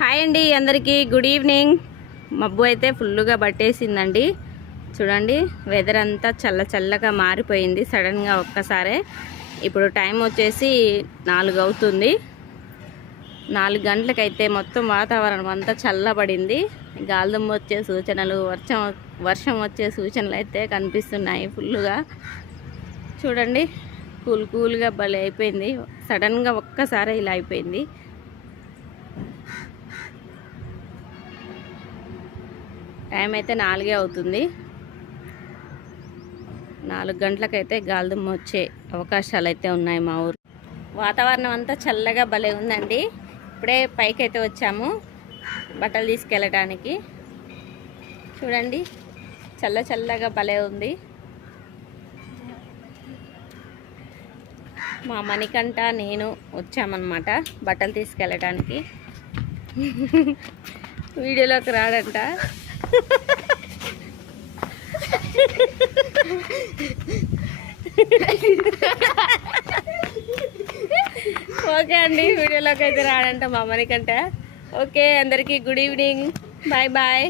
Hi అండి అందరికీ good evening. మబ్బు అయితే ఫుల్గా పట్టేసిందండి. చూడండి వెదర్ అంతా చల్లగా మారిపోయింది సడన్గా ఒక్కసారే. ఇప్పుడు టైం వచ్చేసి 4 అవుతుంది. 4 గంటలకైతే మొత్తం వాతావరణం అంతా చల్లబడింది. గాలిదుమ్ము వచ్చే సూచనలు, వర్షం వచ్చే సూచనలు అయితే కనిపిస్తున్నాయి ఫుల్గా. చూడండి కూల్గా భలే అయిపోయింది. సడన్గా ఒక్కసారి ఇలా అయిపోయింది. టైం అయితే 4 అవుతుంది. 4 గంటలకైతే గాలిదుమ్ము వచ్చే అవకాశాలు అయితే ఉన్నాయి మా ఊరు. వాతావరణం అంతా చల్లగా భలే ఉందండి. ఇప్పుడే పైకి అయితే వచ్చాము బట్టలు తీసుకెళ్ళటానికి. చూడండి చల్లగా భలే ఉంది. మా మణికంఠ నేను వచ్చామన్నమాట బట్టలు తీసుకెళ్ళటానికి. వీడియోలోకి రాడంట. ఓకే అండి, వీడియోలోకి అయితే రాడంట మా మణికంఠ. ఓకే అందరికీ గుడ్ ఈవినింగ్, బాయ్.